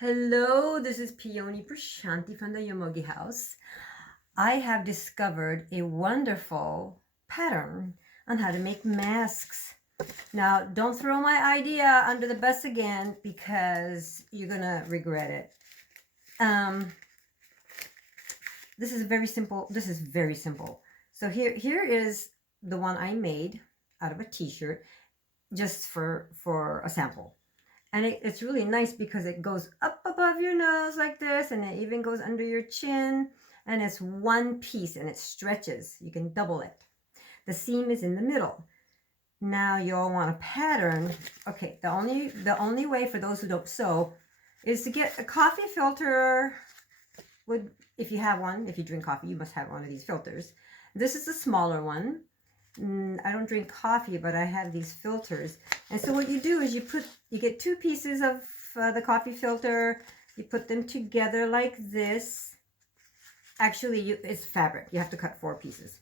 Hello, this is Peony Prashanti from the Yomogi House. I have discovered a wonderful pattern on how to make masks. Now, don't throw my idea under the bus again because you're gonna regret it. This is very simple. This is very simple. So here is the one I made out of a t-shirt just for a sample. And it's really nice because it goes up above your nose like this, and it even goes under your chin, and it's one piece and it stretches. You can double it. The seam is in the middle. Now you'll want a pattern. Okay, the only way for those who don't sew is to get a coffee filter. If you have one, if you drink coffee, you must have one of these filters. This is the smaller one. I don't drink coffee, but I have these filters. And so what you do is you get two pieces of the coffee filter, you put them together like this. Actually, it's fabric. You have to cut 4 pieces.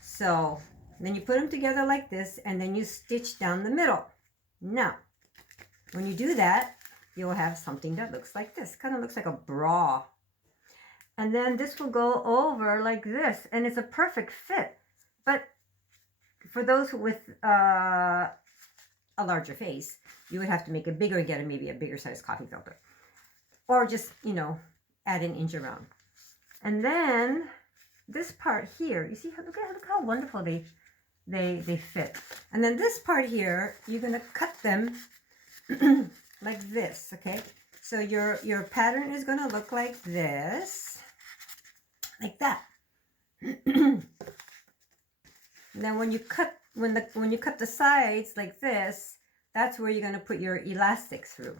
So then you put them together like this, and then you stitch down the middle. Now, when you do that, you'll have something that looks like this. Kind of looks like a bra. And then this will go over like this, and it's a perfect fit. But for those with a larger face, you would have to make it bigger and get maybe a bigger size coffee filter. Or just, add an inch around. And then this part here, you see, look how wonderful they fit. And then this part here, you're going to cut them like this, okay? So your pattern is going to look like this, like that. Then when you cut the sides like this, that's where you're going to put your elastic through,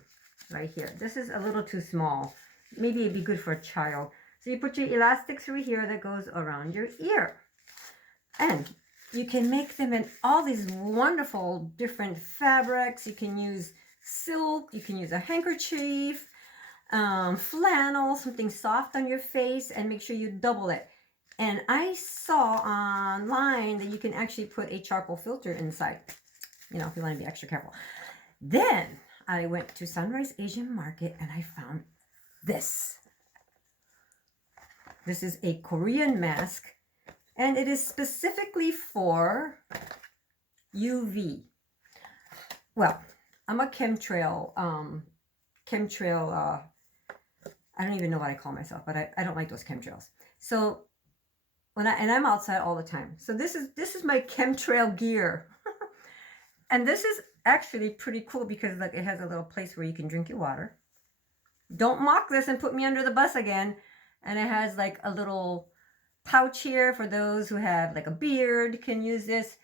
right here. This is a little too small. Maybe it'd be good for a child. So you put your elastic through here that goes around your ear. And you can make them in all these wonderful different fabrics. You can use silk, you can use a handkerchief, flannel, something soft on your face, and make sure you double it. And I saw online that you can actually put a charcoal filter inside, if you want to be extra careful. Then I went to Sunrise Asian Market and I found this. This is a Korean mask, and it is specifically for UV. Well, I'm a chemtrail, I don't even know what I call myself, but I don't like those chemtrails. So I'm outside all the time. So this is my chemtrail gear. And this is actually pretty cool because look, it has a little place where you can drink your water. Don't mock this and put me under the bus again. And it has like a little pouch here for those who have like a beard, can use this.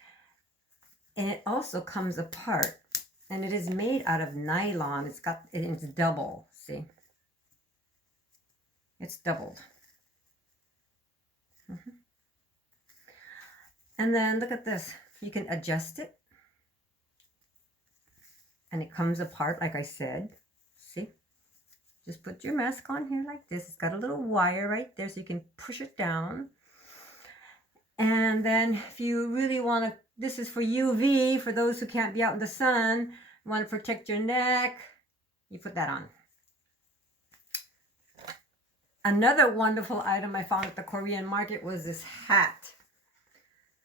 And it also comes apart. And it is made out of nylon. It's double, see? It's doubled. And then look at this. You can adjust it. And it comes apart like I said. See? Just put your mask on here like this. It's got a little wire right there so you can push it down. And then if you really want to, this is for UV, for those who can't be out in the sun, you want to protect your neck, you put that on. Another wonderful item I found at the Korean market was this hat.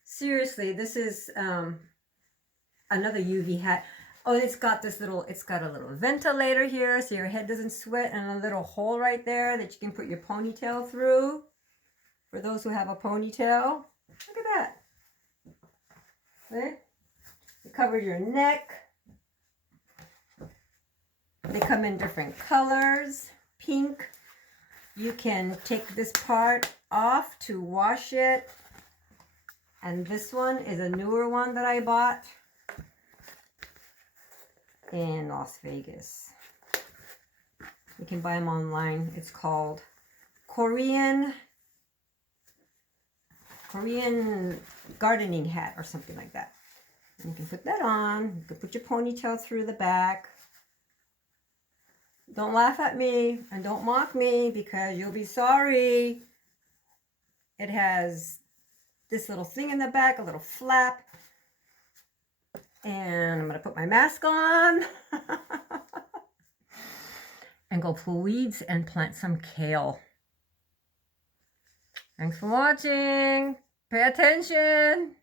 Seriously, this is another UV hat. Oh, it's got a little ventilator here so your head doesn't sweat, and a little hole right there that you can put your ponytail through. For those who have a ponytail, look at that. See? You cover your neck. They come in different colors, pink. You can take this part off to wash it. And this one is a newer one that I bought in Las Vegas. You can buy them online. It's called Korean gardening hat or something like that. And you can put that on. You can put your ponytail through the back. Don't laugh at me and don't mock me because you'll be sorry. It has this little thing in the back, a little flap. And I'm going to put my mask on. and go pull weeds and plant some kale. Thanks for watching. Pay attention.